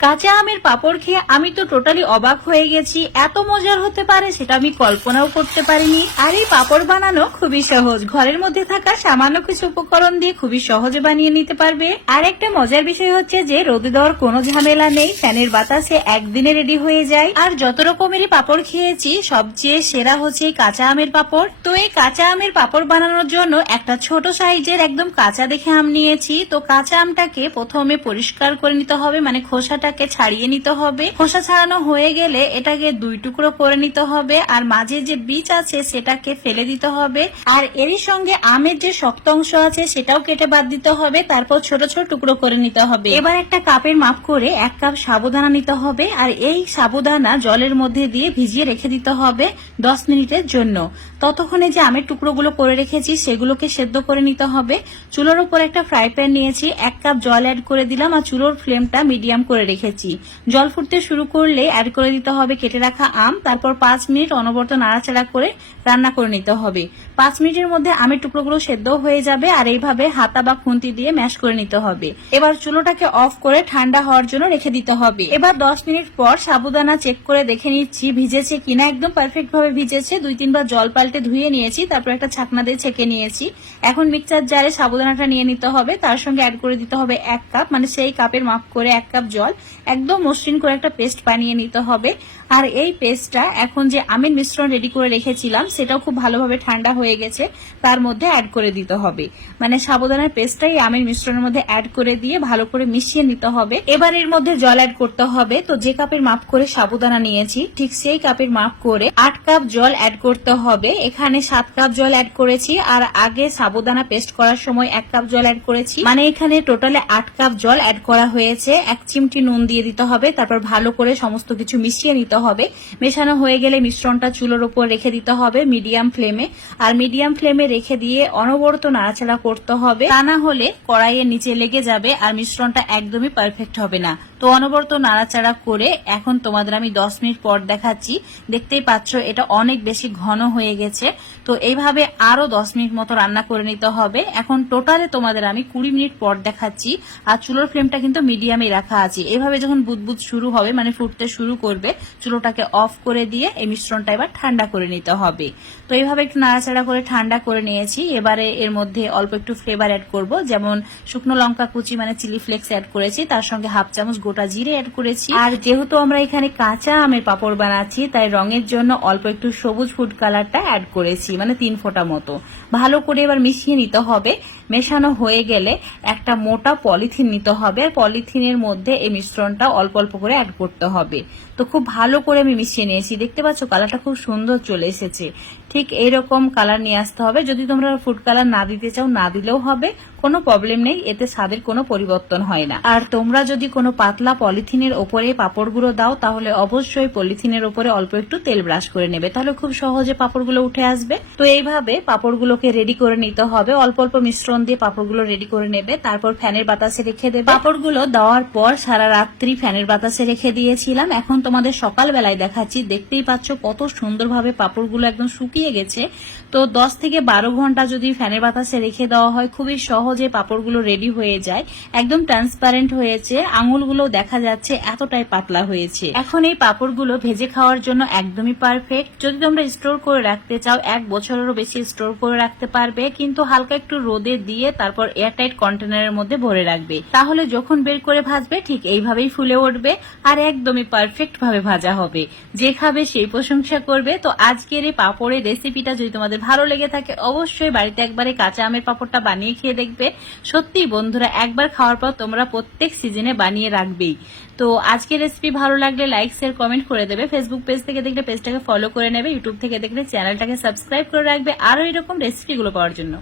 কাঁচা আমের পাঁপড় খেয়ে আমি তো টোটালি অবাক হয়ে গেছি। এত মজার হতে পারে সেটা আমি কল্পনাও করতে পারিনি। আর এই পাঁপড় বানানো খুবই সহজ, ঘরের মধ্যে থাকা সামান্য কিছু উপকরণ দিয়ে খুবই সহজে বানিয়ে নিতে পারবে। আর একটা মজার বিষয় হচ্ছে যে রোদে দেওয়ার কোনো ঝামেলা নেই, ফ্যানের বাতাসে একদিনে রেডি হয়ে যায়। আর যত রকমেরই পাঁপড় খেয়েছি সবচেয়ে সেরা হচ্ছে কাঁচা আমের পাঁপড়। তো এই কাঁচা আমের পাঁপড় বানানোর জন্য একটা ছোট সাইজের একদম কাঁচা দেখে আম নিয়েছি। তো কাঁচা আমটাকে প্রথমে পরিষ্কার করে নিতে হবে, মানে খোসাটাকে ছাড়িয়ে নিতে হবে। খোসা ছাড়ানো হয়ে গেলে এটাকে দুই টুকরো করে নিতে হবে, আর মাঝে যে বীজ আছে সেটাকে ফেলে দিতে হবে। আর এরই সঙ্গে আমের যে শক্ত অংশ আছে সেটাও কেটে বাদ দিতে হবে। তারপর ছোট ছোট টুকরো করে নিতে হবে। এবার একটা কাপের মাপ করে 1 কাপ সাবুদানা নিতে হবে, আর এই সাবুদানা জলের মধ্যে দিয়ে ভিজিয়ে রেখে দিতে হবে 10 মিনিটের জন্য। ততক্ষণে যে আমের টুকরোগুলো করে রেখেছি সেগুলোকে সেদ্ধ করে নিতে হবে। চুলোর উপর একটা ফ্রাই প্যান নিয়েছি, 1 কাপ জল অ্যাড করে দিলাম, আর চুলোর ফ্লেমটা মিডিয়াম করে রেখেছি। জল ফুটতে শুরু করলে অ্যাড করে দিতে হবে কেটে রাখা আম। তারপর 5 মিনিট অনবরত নাড়াচাড়া করে রান্না করে নিতে হবে। 5 মিনিটের মধ্যে আমের টুকরোগুলো সেদ্ধ হয়ে যাবে, আর এইভাবে হাতা বা খুন্তি দিয়ে ম্যাশ করে নিতে হবে। এবার চুলোটাকে অফ করে ঠান্ডা হওয়ার জন্য রেখে দিতে হবে। এবার 10 মিনিট পর সাবুদানা চেক করে দেখে নিচ্ছি ভিজেছে কিনা। একদম পারফেক্ট ভাবে ভিজেছে। 2-3 বার জল পাল্টে ধুয়ে নিয়েছি, তারপর একটা ছাকনা দিয়ে ছেঁকে নিয়েছি। এখন মিক্সচার জারে সাবুদানাটা নিয়ে নিতে হবে, তার সঙ্গে অ্যাড করে দিতে হবে 1 কাপ, মানে সেই কাপের মাপ করে 1 কাপ জল। একদম মসৃণ করে একটা পেস্ট বানিয়ে নিতে হবে। আর এই পেস্টটা এখন যে আমের মিশ্রণ রেডি করে রেখেছিলাম সেটাও খুব ভালোভাবে ঠান্ডা হয়ে গেছে, তার মধ্যে অ্যাড করে দিতে হবে। মানে সাবুদানার পেস্টটাই আমের মিশ্রণের মধ্যে অ্যাড করে দিয়ে ভালো করে মিশিয়ে নিতে হবে। এবার এর মধ্যে জল অ্যাড করতে হবে। তো যে কাপের মাপ করে সাবুদানা নিয়েছি ঠিক সেই কাপের মাপ করে 8 কাপ জল অ্যাড করতে হবে। এখানে 7 কাপ জল অ্যাড করেছি, আর আগে সাবুদানা পেস্ট করার সময় 1 কাপ জল অ্যাড করেছি। মানে এখানে টোটালে 8 কাপ জল অ্যাড করা হয়েছে। 1 চিমটি নুন দিয়ে দিতে হবে, তারপর ভালো করে সমস্ত কিছু মিশিয়ে নিতে হবে। মেশানো হয়ে গেলে মিশ্রণটা চুলোর উপর রেখে দিতে হবে মিডিয়াম ফ্লেমে। আর মিডিয়াম ফ্লেমে রেখে দিয়ে অনবরত নাড়াচাড়া করতে হবে, তা না হলে কড়াইয়ের নিচে লেগে যাবে আর মিশ্রণটা একদমই পারফেক্ট হবে না। তো অনবরত নাড়াচাড়া করে এখন তোমাদের আমি 10 মিনিট পর দেখাচ্ছি। দেখতেই পাচ্ছ এটা অনেক বেশি ঘন হয়ে গেছে। তো এইভাবে আরো 10 মিনিট মতো রান্না করে নিতে হবে। এখন টোটালে তোমাদের আমি 20 মিনিট পর দেখাচ্ছি। আর চুলোর ফ্লেমটা কিন্তু মিডিয়ামে রাখা আছে। এইভাবে যখন বুদবুদ শুরু হবে, মানে ফুটতে শুরু করবে, চুলোটাকে অফ করে দিয়ে এই মিশ্রণটা এবার ঠান্ডা করে নিতে হবে। তো এইভাবে একটু নাড়াচাড়া করে ঠান্ডা করে নিয়েছি। এবারে এর মধ্যে অল্প একটু ফ্লেভার অ্যাড করব, যেমন শুকনো লঙ্কা কুচি মানে চিলি ফ্লেক্স অ্যাড করেছি, তার সঙ্গে 1/2 চামচ গোটা জিরে অ্যাড করেছি। আর যেহেতু আমরা এখানে কাঁচা আমের পাঁপড় বানাচ্ছি তাই রঙের জন্য অল্প একটু সবুজ ফুড কালারটা অ্যাড করেছি, মানে 3 ফোঁটা মতো। ভালো করে এবার মিশিয়ে নিতে হবে। মেশানো হয়ে গেলে একটা মোটা পলিথিন নিতে হবে, আর পলিথিনের মধ্যে এই মিশ্রণটা অল্প অল্প করে অ্যাড করতে হবে। তো খুব ভালো করে আমি মিশিয়ে নিয়েছি। দেখতে পাচ্ছ কালারটা খুব সুন্দর চলে এসেছে। ঠিক এইরকম কালার নিয়ে আসতে হবে। যদি তোমরা ফুড কালার না দিতে চাও না দিলেও হবে, কোনো প্রবলেম নেই, এতে স্বাদের কোনো পরিবর্তন হয় না। আর তোমরা যদি কোনো পাতলা পলিথিনের ওপরে পাঁপড়গুলো দাও তাহলে অবশ্যই পলিথিনের ওপরে অল্প একটু তেল ব্রাশ করে নেবে, তাহলে খুব সহজে পাঁপড়গুলো উঠে আসবে। তো এইভাবে পাঁপড়গুলোকে রেডি করে নিতে হবে। অল্প অল্প মিশ্রণ দিয়ে পাঁপড়গুলো রেডি করে নেবে, তারপর ফ্যানের বাতাসে রেখে দেবে। পাঁপড়গুলো দেওয়ার পর সারা রাত্রি ফ্যানের বাতাসে রেখে দিয়েছিলাম। এখন তোমাদের সকালবেলায় দেখাচ্ছি। দেখতেই পাচ্ছ কত সুন্দরভাবে পাঁপড়গুলো একদম শুকিয়ে গেছে। তো 10 থেকে 12 ঘন্টা যদি ফ্যানের বাতাসে রেখে দেওয়া হয় খুবই সহজে পাঁপড়গুলো রেডি হয়ে যায়। একদম ট্রান্সপারেন্ট হয়েছে, আঙুলগুলো দেখা যাচ্ছে এতটাই পাতলা হয়েছে। এখন এই পাঁপড়গুলো ভেজে খাওয়ার জন্য একদমই পারফেক্ট। যদি তোমরা স্টোর করে রাখতে চাও 1 বছরেরও বেশি স্টোর করে রাখতে পারবে, কিন্তু হালকা একটু রোদে দিয়ে তারপর এয়ারটাইট কন্টেনারের মধ্যে ভরে রাখবে, তাহলে যখন বের করে ভাজবে ঠিক এইভাবেই ফুলে উঠবে আর একদমই পারফেক্ট ভাবে ভাজা হবে। যে খাবে সেই প্রশংসা করবে। তো আজকের এই পাঁপড়ের রেসিপিটা যদি তোমাদের ভালো লেগে থাকে অবশ্যই বাড়িতে একবারে কাঁচা আমের পাঁপড়টা বানিয়ে খেয়ে দেখবে। সত্যি বন্ধুরা, একবার খাওয়ার পর তোমরা প্রত্যেক সিজনে বানিয়ে রাখবেই। তো আজকের রেসিপি ভালো লাগলে লাইক শেয়ার কমেন্ট করে দেবে। ফেসবুক পেজ থেকে দেখলে পেজটাকে ফলো করে নেবে, ইউটিউব থেকে দেখলে চ্যানেলটাকে সাবস্ক্রাইব করে রাখবে আরো এরকম রেসিপিগুলো পাওয়ার জন্য।